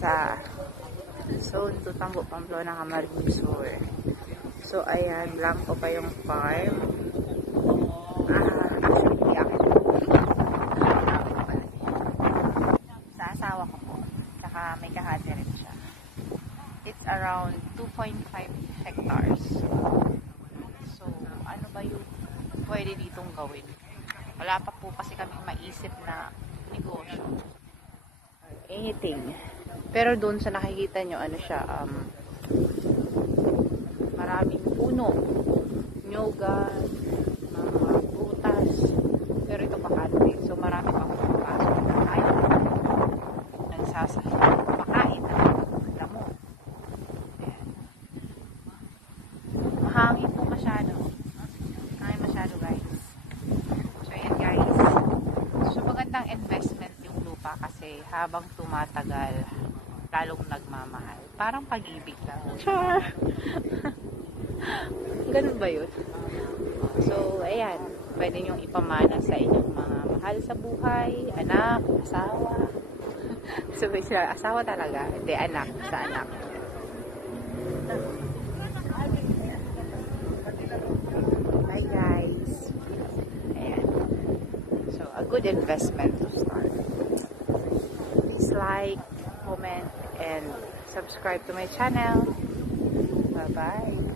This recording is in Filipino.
sa Zone 2 Tambo, Pamplona, Camarines Sur. So, ayan, blanco pa yung farm. Actually, sa asawa ko po. Saka may kahati rin siya. It's around 2.5 hectares. So, ano ba yung pwede ditong gawin? Wala pa po kasi kaming maisip na negosyo. Anything. Pero doon sa nakikita nyo, ano siya, maraming puno, nyogan, mga prutas. Pero ito bakante. So, marami pang pumapasok na tayo. Nagsasakit. Makain na. Alam mo. Ayan. Mahangin po masyado. Mahangin masyado, guys. So, ayan, guys. So, magandang investment yung lupa kasi habang tumatagal, lalong nagmamahal. Parang pag-ibig lang. Char! Ganun ba yun? So, ayan. Pwede nyong ipamana sa inyong mga mahal sa buhay, anak, asawa. So, asawa talaga. Hindi, anak. Sa anak. Bye, guys. Ayan. So, a good investment to start. Please like, comment, and subscribe to my channel. Bye-bye.